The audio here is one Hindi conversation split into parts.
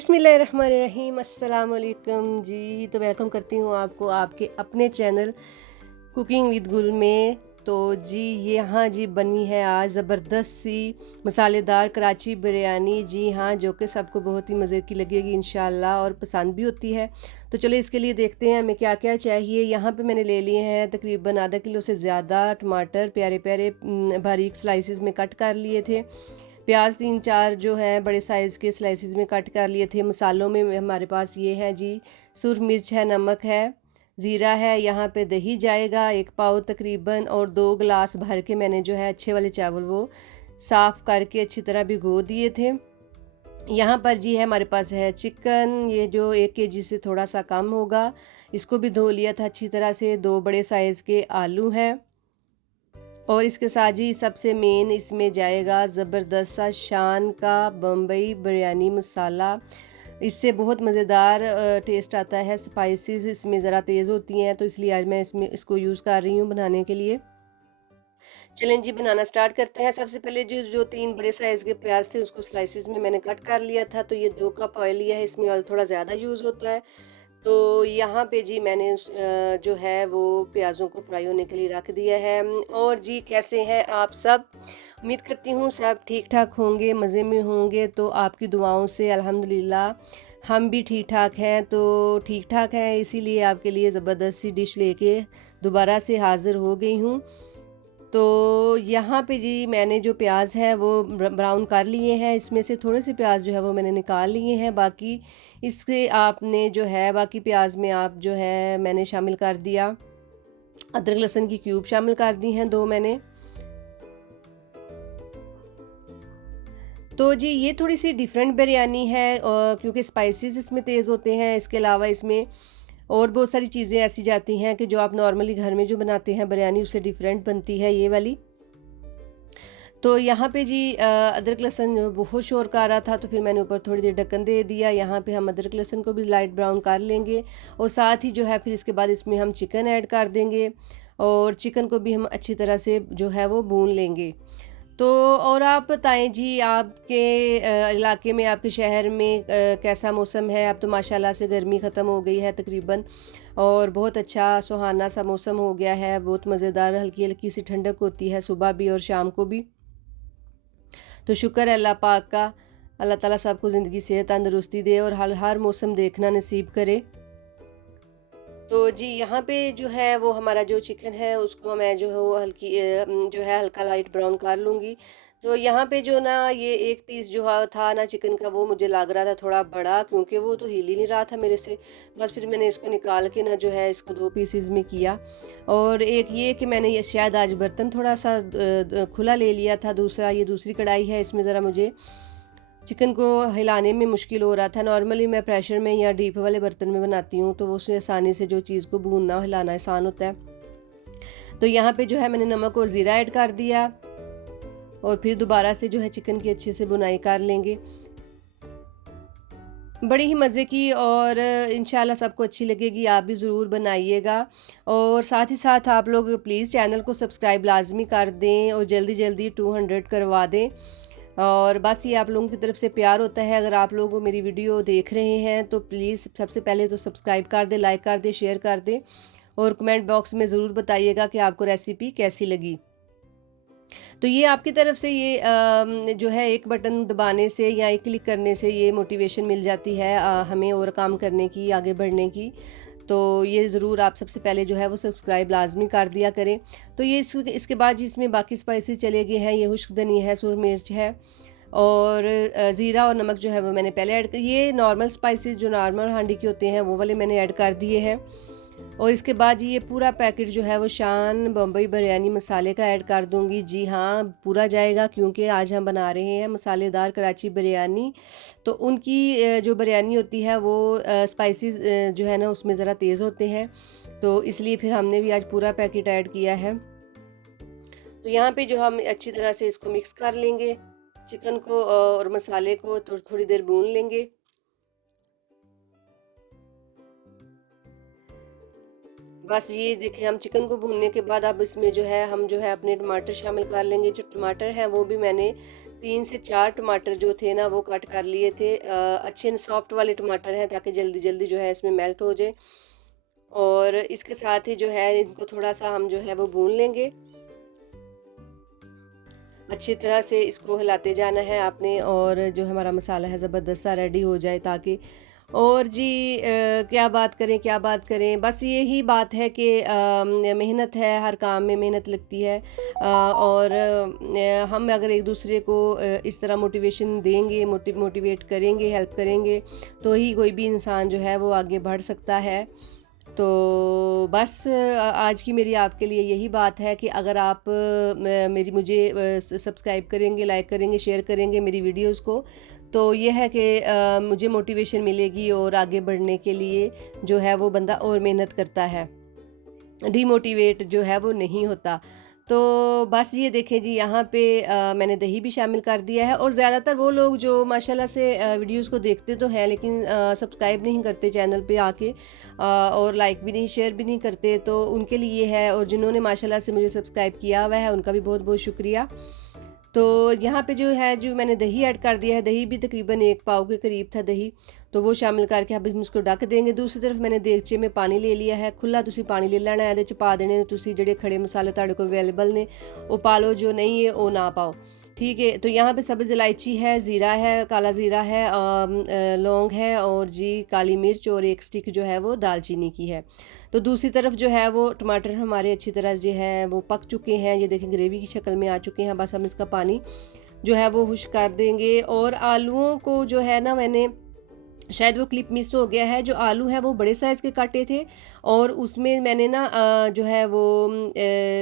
बिस्मिल्लाहिर्रहमानिर्रहीम अस्सलाम वालेकुम जी। तो वेलकम करती हूँ आपको आपके अपने चैनल कुकिंग विद गुल में। तो जी यहाँ जी बनी है आज ज़बरदस्त सी मसालेदार कराची बिरयानी। जी हाँ, जो कि सबको बहुत ही मज़े की लगेगी इंशाल्लाह और पसंद भी होती है। तो चलो इसके लिए देखते हैं हमें क्या क्या चाहिए। यहाँ पे मैंने ले लिए हैं तकरीबन आधा किलो से ज़्यादा टमाटर, प्यारे प्यारे बारीक स्लाइसिस में कट कर लिए थे। प्याज 3-4 जो है बड़े साइज़ के स्लाइसिस में कट कर लिए थे। मसालों में हमारे पास ये है जी, सुरख मिर्च है, नमक है, ज़ीरा है, यहाँ पे दही जाएगा 1 पाव तकरीबन, और 2 गिलास भर के मैंने जो है अच्छे वाले चावल वो साफ़ करके अच्छी तरह भिगो दिए थे। यहाँ पर जी है हमारे पास है चिकन, ये जो 1 केजी से थोड़ा सा कम होगा, इसको भी धो लिया था अच्छी तरह से। 2 बड़े साइज़ के आलू हैं, और इसके साथ जी सबसे मेन इसमें जाएगा ज़बरदस्त सा शान का बम्बई बिरयानी मसाला। इससे बहुत मज़ेदार टेस्ट आता है। स्पाइसेस इसमें ज़रा तेज़ होती हैं, तो इसलिए आज मैं इसको यूज़ कर रही हूँ बनाने के लिए। चलें जी बनाना स्टार्ट करते हैं। सबसे पहले जो जो 3 बड़े साइज़ के प्याज थे उसको स्लाइसिस में मैंने कट कर लिया था। तो ये 2 कप ऑयल लिया है, इसमें ऑयल थोड़ा ज़्यादा यूज़ होता है। तो यहाँ पे जी मैंने जो है वो प्याज़ों को फ्राई होने के लिए रख दिया है। और जी कैसे हैं आप सब? उम्मीद करती हूँ सब ठीक-ठाक होंगे, मज़े में होंगे। तो आपकी दुआओं से अल्हम्दुलिल्लाह हम भी ठीक-ठाक हैं। तो ठीक-ठाक हैं, इसीलिए आपके लिए ज़बरदस्त सी डिश लेके दोबारा से हाज़िर हो गई हूँ। तो यहाँ पे जी मैंने जो प्याज है वो ब्राउन कर लिए हैं। इसमें से थोड़े से प्याज जो है वो मैंने निकाल लिए हैं। बाकी इससे आपने जो है बाकी प्याज में आप जो है मैंने शामिल कर दिया अदरक लहसुन की क्यूब शामिल कर दी हैं 2 मैंने। तो जी ये थोड़ी सी डिफरेंट बिरयानी है, क्योंकि स्पाइसेस इसमें तेज़ होते हैं। इसके अलावा इसमें और बहुत सारी चीज़ें ऐसी जाती हैं कि जो आप नॉर्मली घर में जो बनाते हैं बिरयानी उससे डिफरेंट बनती है ये वाली। तो यहाँ पे जी अदरक लहसुन बहुत शोर कर रहा था, तो फिर मैंने ऊपर थोड़ी देर ढक्कन दे दिया। यहाँ पे हम अदरक लहसुन को भी लाइट ब्राउन कर लेंगे, और साथ ही जो है फिर इसके बाद इसमें हम चिकन ऐड कर देंगे, और चिकन को भी हम अच्छी तरह से जो है वो भून लेंगे। तो और आप बताएं जी आपके इलाके में, आपके शहर में कैसा मौसम है? अब तो माशाल्लाह से गर्मी ख़त्म हो गई है तकरीबन, और बहुत अच्छा सुहाना सा मौसम हो गया है। बहुत मज़ेदार हल्की हल्की सी ठंडक होती है सुबह भी और शाम को भी। तो शुक्र है अल्लाह पाक का, अल्लाह ताला सबको ज़िंदगी सेहत तंदुरुस्ती दे और हर मौसम देखना नसीब करे। तो जी यहाँ पे जो है वो हमारा जो चिकन है उसको मैं जो है वो जो है हल्का लाइट ब्राउन कर लूँगी। तो यहाँ पे जो ना ये एक पीस जो था ना चिकन का, वो मुझे लग रहा था थोड़ा बड़ा, क्योंकि वो तो हिल ही नहीं रहा था मेरे से। बस फिर मैंने इसको निकाल के ना जो है इसको 2 पीसेस में किया। और एक ये कि मैंने ये शायद आज बर्तन थोड़ा सा खुला ले लिया था। दूसरा ये दूसरी कढ़ाई है, इसमें ज़रा मुझे चिकन को हिलाने में मुश्किल हो रहा था। नॉर्मली मैं प्रेशर में या डीप वाले बर्तन में बनाती हूँ, तो वो उसमें आसानी से जो चीज़ को भूनना हिलाना आसान होता है। तो यहाँ पे जो है मैंने नमक और ज़ीरा ऐड कर दिया, और फिर दोबारा से जो है चिकन की अच्छे से बुनाई कर लेंगे। बड़ी ही मज़े की और इंशाल्लाह सबको अच्छी लगेगी। आप भी ज़रूर बनाइएगा, और साथ ही साथ आप लोग प्लीज़ चैनल को सब्सक्राइब लाजमी कर दें, और जल्दी जल्दी 200 करवा दें। और बस ये आप लोगों की तरफ से प्यार होता है। अगर आप लोग मेरी वीडियो देख रहे हैं तो प्लीज़ सबसे पहले तो सब्सक्राइब कर दें, लाइक कर दें, शेयर कर दें, और कमेंट बॉक्स में ज़रूर बताइएगा कि आपको रेसिपी कैसी लगी। तो ये आपकी तरफ से ये जो है एक बटन दबाने से या एक क्लिक करने से ये मोटिवेशन मिल जाती है हमें और काम करने की, आगे बढ़ने की। तो ये ज़रूर आप सबसे पहले जो है वो सब्सक्राइब लाजमी कर दिया करें। तो ये इसके बाद जिसमें बाकी स्पाइसेस चले गए हैं, ये खुश्क धनी है, सुरख मिर्च है, और ज़ीरा और नमक जो है वो मैंने पहले ऐड, ये नॉर्मल स्पाइसेस जो नॉर्मल हांडी के होते हैं वो वाले मैंने ऐड कर दिए हैं। और इसके बाद ये पूरा पैकेट जो है वो शान बम्बई बिरयानी मसाले का ऐड कर दूंगी। जी हाँ, पूरा जाएगा, क्योंकि आज हम बना रहे हैं मसालेदार कराची बिरयानी। तो उनकी जो बिरयानी होती है वो स्पाइसेस जो है ना उसमें ज़रा तेज़ होते हैं, तो इसलिए फिर हमने भी आज पूरा पैकेट ऐड किया है। तो यहाँ पे जो हम अच्छी तरह से इसको मिक्स कर लेंगे, चिकन को और मसाले को थोड़ी देर भून लेंगे। बस ये देखिए हम चिकन को भूनने के बाद अब इसमें जो है हम जो है अपने टमाटर शामिल कर लेंगे। जो टमाटर हैं वो भी मैंने 3 से 4 टमाटर जो थे ना वो कट कर लिए थे। अच्छे सॉफ्ट वाले टमाटर हैं ताकि जल्दी जल्दी जो है इसमें मेल्ट हो जाए। और इसके साथ ही जो है इनको थोड़ा सा हम जो है वो भून लेंगे। अच्छी तरह से इसको हिलाते जाना है आपने, और जो हमारा मसाला है ज़बरदस्त सा रेडी हो जाए ताकि। और जी क्या बात करें क्या बात करें, बस यही बात है कि मेहनत है, हर काम में मेहनत लगती है। और हम अगर एक दूसरे को इस तरह मोटिवेशन देंगे, मोटिवेट करेंगे, हेल्प करेंगे, तो ही कोई भी इंसान जो है वो आगे बढ़ सकता है। तो बस आज की मेरी आपके लिए यही बात है कि अगर आप मेरी मुझे सब्सक्राइब करेंगे, लाइक करेंगे, शेयर करेंगे मेरी वीडियोस को, तो ये है कि मुझे मोटिवेशन मिलेगी और आगे बढ़ने के लिए जो है वो बंदा और मेहनत करता है, डीमोटिवेट जो है वो नहीं होता। तो बस ये देखें जी, यहाँ पे मैंने दही भी शामिल कर दिया है। और ज़्यादातर वो लोग जो माशाल्लाह से वीडियोस को देखते तो हैं लेकिन सब्सक्राइब नहीं करते चैनल पे आके, और लाइक भी नहीं, शेयर भी नहीं करते, तो उनके लिए है। और जिन्होंने माशाल्लाह से मुझे सब्सक्राइब किया हुआ है उनका भी बहुत बहुत शुक्रिया। तो यहाँ पे जो है जो मैंने दही ऐड कर दिया है, दही भी तकरीबन 1 पाव के करीब था दही, तो वो शामिल करके अब हम उसको ढक देंगे। दूसरी तरफ मैंने देगचे में पानी ले लिया है, खुला तुसी पानी ले लेना है, ਇਹਦੇ 'ਚ पा देने तुसी ਜਿਹੜੇ खड़े मसाले ਤੁਹਾਡੇ ਕੋਲ अवेलेबल ने वो पा लो, जो नहीं है वो ना पाओ, ठीक है। तो यहाँ पे सब्ज़ इलायची है, ज़ीरा है, काला ज़ीरा है, लौंग है, और जी काली मिर्च, और 1 स्टिक जो है वो दालचीनी की है। तो दूसरी तरफ जो है वो टमाटर हमारे अच्छी तरह जो है वो पक चुके हैं, ये देखें ग्रेवी की शक्ल में आ चुके हैं। बस हम इसका पानी जो है वो खुश कर देंगे। और आलूओं को जो है ना, मैंने शायद वो क्लिप मिस हो गया है, जो आलू है वो बड़े साइज़ के काटे थे, और उसमें मैंने ना जो है वो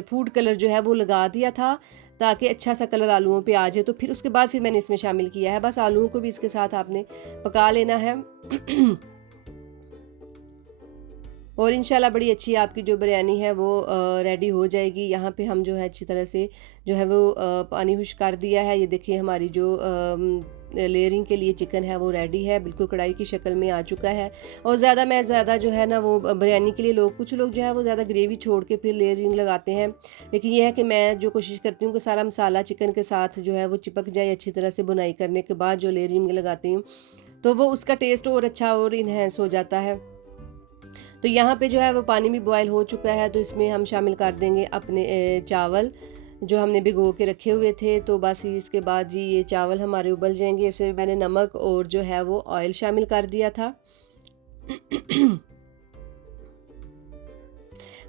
फूड कलर जो है वो लगा दिया था ताकि अच्छा सा कलर आलूओं पे आ जाए। तो फिर उसके बाद फिर मैंने इसमें शामिल किया है। बस आलूओं को भी इसके साथ आपने पका लेना है। और इंशाल्लाह बड़ी अच्छी आपकी जो बिरयानी है वो रेडी हो जाएगी। यहाँ पे हम जो है अच्छी तरह से जो है वो पानी खुश कर दिया है। ये देखिए हमारी जो लेयरिंग के लिए चिकन है वो रेडी है, बिल्कुल कढ़ाई की शक्ल में आ चुका है। और ज़्यादा जो है ना वो बिरयानी के लिए कुछ लोग जो है वो ज़्यादा ग्रेवी छोड़ के फिर लेयरिंग लगाते हैं, लेकिन यह है कि मैं जो कोशिश करती हूँ कि सारा मसाला चिकन के साथ जो है वो चिपक जाए अच्छी तरह से। बुनाई करने के बाद जो लेयरिंग लगाती हूँ तो वो उसका टेस्ट और अच्छा और इन्हेंस हो जाता है। तो यहाँ पे जो है वो पानी भी बॉयल हो चुका है, तो इसमें हम शामिल कर देंगे अपने चावल जो हमने भिगो के रखे हुए थे। तो बस इसके बाद जी ये चावल हमारे उबल जाएंगे। इसमें मैंने नमक और जो है वो ऑयल शामिल कर दिया था।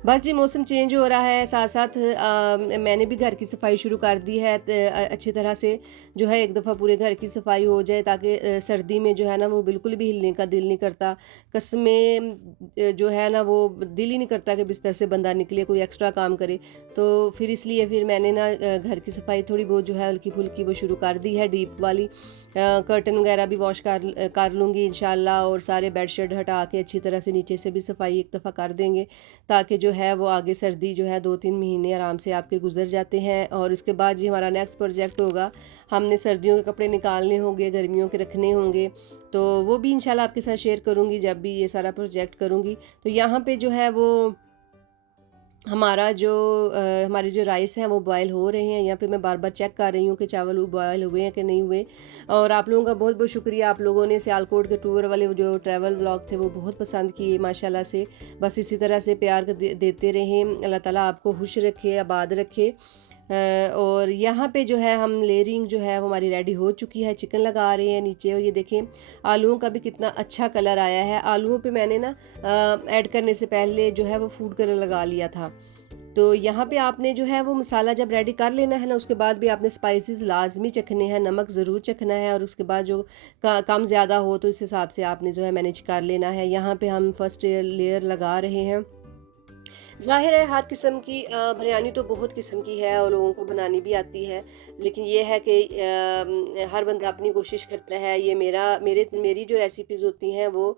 बस जी मौसम चेंज हो रहा है, साथ साथ मैंने भी घर की सफाई शुरू कर दी है। अच्छी तरह से जो है एक दफ़ा पूरे घर की सफाई हो जाए ताकि सर्दी में जो है ना वो बिल्कुल भी हिलने का दिल नहीं करता। कसमें जो है ना वो दिल ही नहीं करता कि बिस्तर से बंदा निकले, कोई एक्स्ट्रा काम करे। तो फिर इसलिए फिर मैंने ना घर की सफाई थोड़ी बहुत जो है हल्की फुल्की वो शुरू कर दी है, डीप वाली। कर्टन वगैरह भी वॉश कर लूँगी इंशाल्लाह, और सारे बेड शेड हटा के अच्छी तरह से नीचे से भी सफाई एक दफ़ा कर देंगे ताकि जो है वो आगे सर्दी जो है 2-3 महीने आराम से आपके गुजर जाते हैं। और उसके बाद जी हमारा नेक्स्ट प्रोजेक्ट होगा, हमने सर्दियों के कपड़े निकालने होंगे, गर्मियों के रखने होंगे, तो वो भी इंशाल्लाह आपके साथ शेयर करूँगी जब भी ये सारा प्रोजेक्ट करूँगी। तो यहाँ पे जो है वो हमारा जो हमारे जो राइस हैं वो बॉयल हो रहे हैं। यहाँ पे मैं बार बार चेक कर रही हूँ कि चावल बॉयल हुए हैं कि नहीं हुए। और आप लोगों का बहुत बहुत शुक्रिया, आप लोगों ने सियालकोट के टूर वाले जो ट्रैवल व्लॉग थे वो बहुत पसंद किए माशाल्लाह से। बस इसी तरह से प्यार देते रहें। अल्लाह ताला आपको खुश रखे, आबाद रखे। और यहाँ पे जो है हम लेयरिंग जो है वो हमारी रेडी हो चुकी है। चिकन लगा रहे हैं नीचे, और ये देखें आलूओं का भी कितना अच्छा कलर आया है। आलूओं पे मैंने ना ऐड करने से पहले जो है वो फूड कलर लगा लिया था। तो यहाँ पे आपने जो है वो मसाला जब रेडी कर लेना है ना, उसके बाद भी आपने स्पाइसेस लाजमी चखने हैं, नमक ज़रूर चखना है, और उसके बाद जो कम ज़्यादा हो तो इस हिसाब से आपने जो है मैनेज कर लेना है। यहाँ पे हम फर्स्ट लेयर लगा रहे हैं। ज़ाहिर है हर किस्म की बिरयानी तो बहुत किस्म की है और लोगों को बनानी भी आती है, लेकिन ये है कि हर बंदा अपनी कोशिश करता है। ये मेरी जो रेसिपीज़ होती हैं वो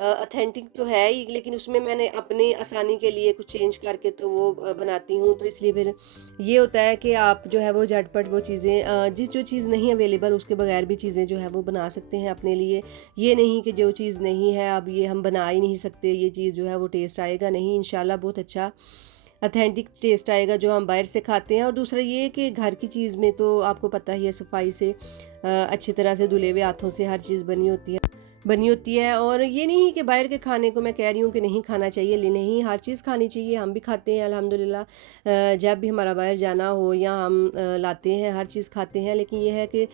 ऑथेंटिक तो है ही, लेकिन उसमें मैंने अपनी आसानी के लिए कुछ चेंज करके तो वो बनाती हूँ। तो इसलिए फिर ये होता है कि आप जो है वो झटपट वो चीज़ें जो चीज़ नहीं अवेलेबल उसके बगैर भी चीज़ें जो है वो बना सकते हैं अपने लिए। ये नहीं कि जो चीज़ नहीं है अब ये हम बना ही नहीं सकते, ये चीज़ जो है वो टेस्ट आएगा नहीं। इंशाल्लाह बहुत अच्छा ऑथेंटिक टेस्ट आएगा जो हम बाहर से खाते हैं। और दूसरा ये कि घर की चीज़ में तो आपको पता ही है सफाई से अच्छी तरह से धुले हुए हाथों से हर चीज़ बनी होती है। और ये नहीं कि बाहर के खाने को मैं कह रही हूँ कि नहीं खाना चाहिए, ले नहीं, हर चीज़ खानी चाहिए, हम भी खाते हैं अल्हम्दुलिल्लाह। जब भी हमारा बाहर जाना हो या हम लाते हैं, हर चीज़ खाते हैं। लेकिन ये है कि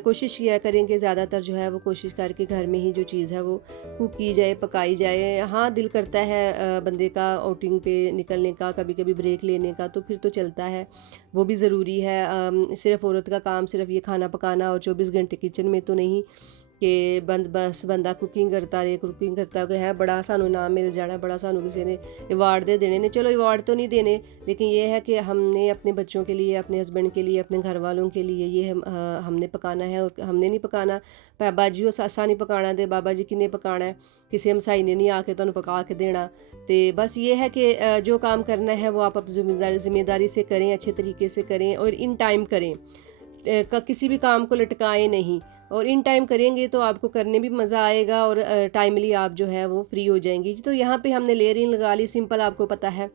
कोशिश किया करें कि ज़्यादातर जो है वो कोशिश करके घर में ही जो चीज़ है वो कुक की जाए, पकाई जाए। हाँ, दिल करता है बंदे का आउटिंग पे निकलने का, कभी कभी ब्रेक लेने का, तो फिर तो चलता है, वो भी ज़रूरी है। सिर्फ औरत का काम सिर्फ ये खाना पकाना और 24 घंटे किचन में तो नहीं कि बस बंदा कुकिंग करता है, बड़ा सानू नाम मिल जाना, बड़ा सानू किसी ने अवार्ड दे देने ने। चलो अवार्ड तो नहीं देने, लेकिन ये है कि हमने अपने बच्चों के लिए, अपने हस्बैंड के लिए, अपने घर वालों के लिए ये हमने पकाना है। और हमने नहीं पकाना, बाबा जी वो सासा नहीं पकाना दे, बाबा जी किन्ने पकाना है, किसी हमसाई ने नहीं आके तुहानू पका के देना। तो बस ये है कि जो काम करना है वो आप अपनी जिम्मेदारी से करें, अच्छे तरीके से करें और इन टाइम करें। किसी भी काम को लटकाएं नहीं, और इन टाइम करेंगे तो आपको करने भी मज़ा आएगा और टाइमली आप जो है वो फ्री हो जाएंगी। तो यहाँ पे हमने लेयरिंग लगा ली, सिंपल, आपको पता है।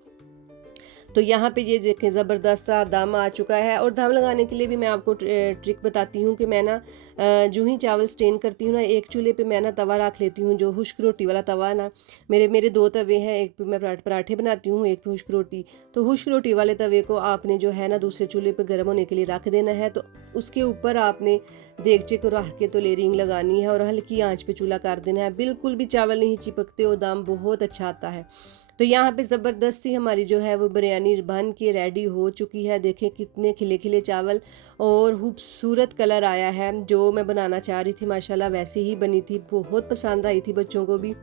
तो यहाँ पे ये देखें ज़बरदस्त सा दम आ चुका है। और दम लगाने के लिए भी मैं आपको ट्रिक बताती हूँ कि मैं ना जो ही चावल स्टेन करती हूँ ना, एक चूल्हे पे मैं ना तवा रख लेती हूँ, जो खुश्क रोटी वाला तवा है ना। मेरे 2 तवे हैं, एक पे मैं पराठे बनाती हूँ, एक पे खुश्क रोटी। तो खुश्क रोटी वाले तवे को आपने जो है ना दूसरे चूल्हे पे गर्म होने के लिए रख देना है। तो उसके ऊपर आपने देगचे को रख के तो लेयरिंग लगानी है और हल्की आंच पे चूल्हा कर देना है। बिल्कुल भी चावल नहीं चिपकते और दम बहुत अच्छा आता है। तो यहाँ पे ज़बरदस्ती हमारी जो है वो बिरयानी बन के रेडी हो चुकी है। देखें कितने खिले खिले चावल और खूबसूरत कलर आया है। जो मैं बनाना चाह रही थी माशाल्लाह वैसे ही बनी थी, बहुत पसंद आई थी बच्चों को भी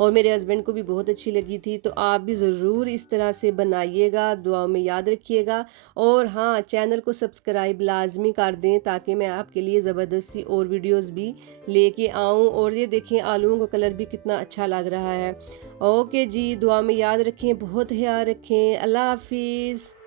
और मेरे हस्बैंड को भी बहुत अच्छी लगी थी। तो आप भी ज़रूर इस तरह से बनाइएगा, दुआओं में याद रखिएगा। और हाँ, चैनल को सब्सक्राइब लाजमी कर दें ताकि मैं आपके लिए ज़बरदस्ती और वीडियोस भी लेके आऊँ। और ये देखें आलूओं का कलर भी कितना अच्छा लग रहा है। ओके जी, दुआ में याद रखें, बहुत ख्याल रखें, अल्लाह हाफिज़।